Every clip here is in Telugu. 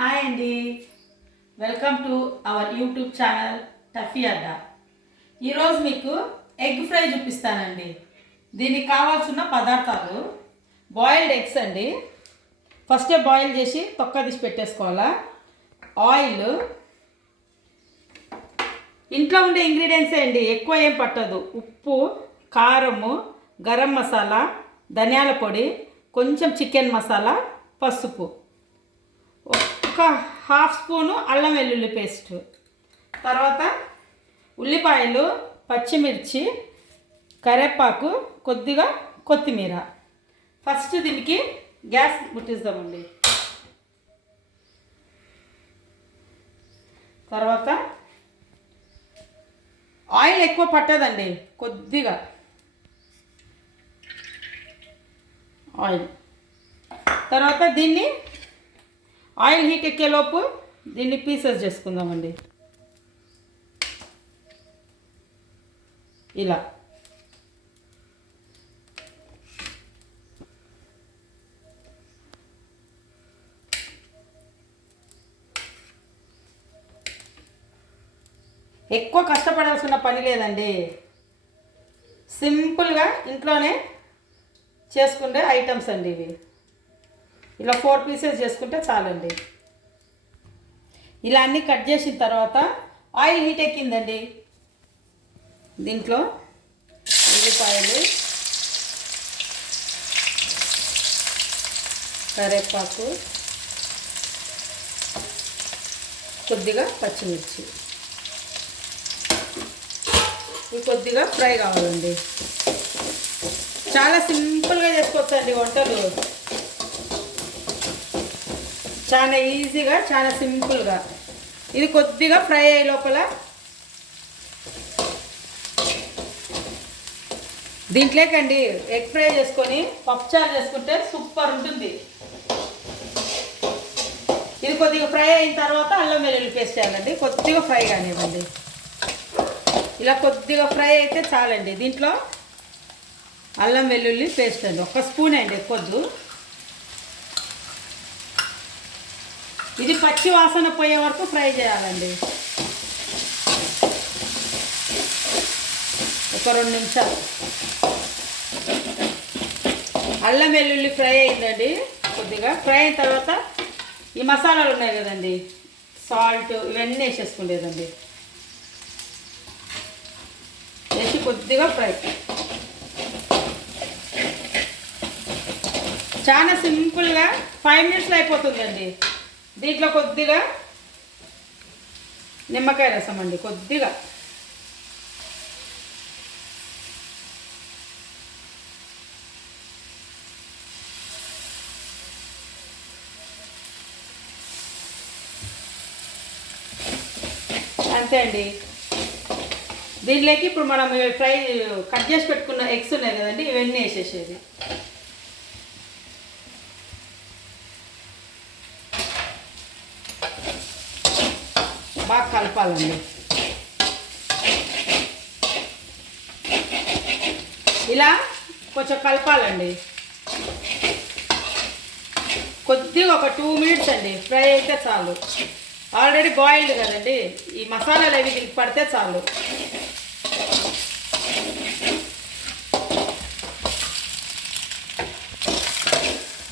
హాయ్ అండి, welcome to our YouTube channel టఫీ అడ్డా. ఈరోజు మీకు ఎగ్ ఫ్రై చూపిస్తానండి. దీనికి కావాల్సిన పదార్థాలు బాయిల్డ్ ఎగ్స్ అండి. ఫస్టే బాయిల్ చేసి తొక్క తీసి పెట్టేసుకోవాలా. ఆయిల్, ఇంట్లో ఉండే ఇంగ్రీడియంట్సే అండి, ఎక్కువ ఏం పట్టదు. ఉప్పు, కారము, గరం మసాలా, ధనియాల పొడి, కొంచెం చికెన్ మసాలా, పసుపు, ఒక హాఫ్ స్పూను అల్లం వెల్లుల్లి పేస్ట్, తర్వాత ఉల్లిపాయలు, పచ్చిమిర్చి, కరివేపాకు, కొద్దిగా కొత్తిమీర. ఫస్ట్ దీనికి గ్యాస్ ముట్టిస్తామండి. తర్వాత ఆయిల్ ఎక్కువ పట్టదండి, కొద్దిగా ఆయిల్. తర్వాత దీన్ని ఆయిల్ హీట్ ఎక్కేలోపు దీన్ని పీసెస్ చేసుకుందామండి. ఇలా ఎక్కువ కష్టపడాల్సిన పని లేదండి, సింపుల్గా ఇంట్లోనే చేసుకునే ఐటమ్స్ అండి ఇవి. ఇలా 4 పీసెస్ చేసుకుంటే చాలండి. ఇలా అన్నీ కట్ చేసిన తర్వాత ఆయిల్ హీట్ ఎక్కిందండి. దీంట్లో ఉల్లిపాయలు, కరివేపాకు, కొద్దిగా పచ్చిమిర్చి, ఇవి కొద్దిగా ఫ్రై కావాలండి. చాలా సింపుల్గా చేసుకోవచ్చండి వంటలు, చాలా ఈజీగా, చాలా సింపుల్గా. ఇది కొద్దిగా ఫ్రై అయ్యే లోపల దీంట్లోకండి ఎగ్ ఫ్రై చేసుకొని పప్పుచారు చేసుకుంటే సూపర్ ఉంటుంది. ఇది కొద్దిగా ఫ్రై అయిన తర్వాత అల్లం వెల్లుల్లి పేస్ట్ వేయాలండి. కొద్దిగా ఫ్రై కానివ్వండి. ఇలా కొద్దిగా ఫ్రై అయితే చాలండి. దీంట్లో అల్లం వెల్లుల్లి పేస్ట్ అండి 1 స్పూన్ అండి, ఎక్కువద్దు. ఇది పచ్చి వాసన పోయే వరకు ఫ్రై చేయాలండి. ఒక 2 నిమిషాలు. అల్లం వెల్లుల్లి ఫ్రై అయిందండి. కొద్దిగా ఫ్రై అయిన తర్వాత ఈ మసాలాలు ఉన్నాయి కదండి, సాల్ట్, ఇవన్నీ వేసేసుకునేదండి. వేసి కొద్దిగా ఫ్రై. చాలా సింపుల్గా 5 మినిట్స్లో అయిపోతుందండి. దీంట్లో కొద్దిగా నిమ్మకాయ రసం అండి, కొద్దిగా. అంతే అండి. దీంట్లోకి ఇప్పుడు మనం ఫ్రై కట్ చేసి పెట్టుకున్న ఎగ్స్ ఉన్నాయి కదండి, ఇవన్నీ వేసేసేది. బాగా కలపాలండి. ఇలా కొంచెం కలపాలండి. కొద్దిగా ఒక 2 మినిట్స్ అండి ఫ్రై అయితే చాలు. ఆల్రెడీ బాయిల్డ్ కదండి, ఈ మసాలాలు అవి దీనికి పడితే చాలు.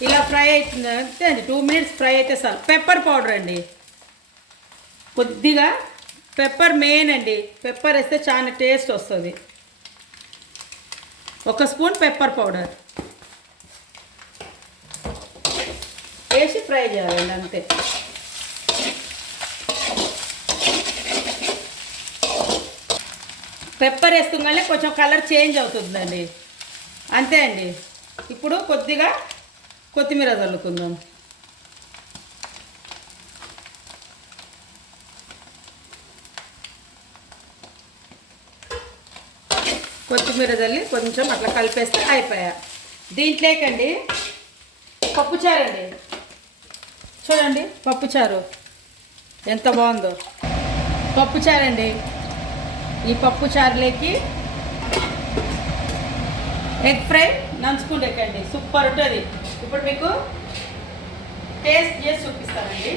ఇలా ఫ్రై అవుతుంది అంతే అండి, 2 మినిట్స్ ఫ్రై అయితే చాలు. పెప్పర్ పౌడర్ అండి, కొద్దిగా పెప్పర్ మెయిన్ అండి. పెప్పర్ వేస్తే చాలా టేస్ట్ వస్తుంది. 1 స్పూన్ పెప్పర్ పౌడర్ వేసి ఫ్రై చేయాలండి, అంతే. పెప్పర్ వేస్తుంగానే కొంచెం కలర్ చేంజ్ అవుతుందండి, అంతే అండి. ఇప్పుడు కొద్దిగా కొత్తిమీర చల్లుకుందాం. కొత్తిమీర చల్లి కొంచెం అట్లా కలిపేస్తే అయిపోయా. దీంట్లోకండి పప్పుచారు అండి, చూడండి పప్పుచారు ఎంత బాగుందో. పప్పుచారు అండి. ఈ పప్పుచారులోకి ఎగ్ ఫ్రై నంచుకుంటేకండి సూపర్ ఉంటుంది. ఇప్పుడు మీకు టేస్ట్ చేసి చూపిస్తానండి.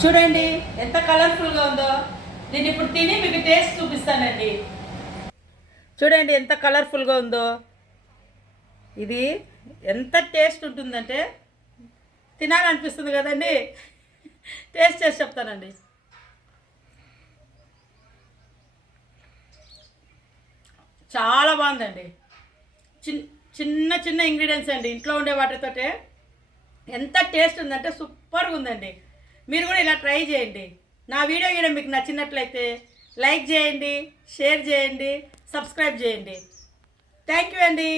చూడండి ఎంత కలర్ఫుల్గా ఉందో. దీన్ని ఇప్పుడు తిని మీకు టేస్ట్ చూపిస్తానండి. చూడండి ఎంత కలర్ఫుల్గా ఉందో. ఇది ఎంత టేస్ట్ ఉంటుందంటే తినాలనిపిస్తుంది కదండి. టేస్ట్ చేసి చెప్తానండి. చాలా బాగుందండి. చిన్న చిన్న ఇంగ్రీడియంట్స్ అండి, ఇంట్లో ఉండే వాటితోటే ఎంత టేస్ట్ ఉందంటే సూపర్గా ఉందండి. మీరు కూడా ఇలా ట్రై చేయండి. నా వీడియో కూడా మీకు నచ్చినట్లయితే లైక్ చేయండి, షేర్ చేయండి, సబ్స్క్రైబ్ చేయండి. థ్యాంక్ యూ అండి.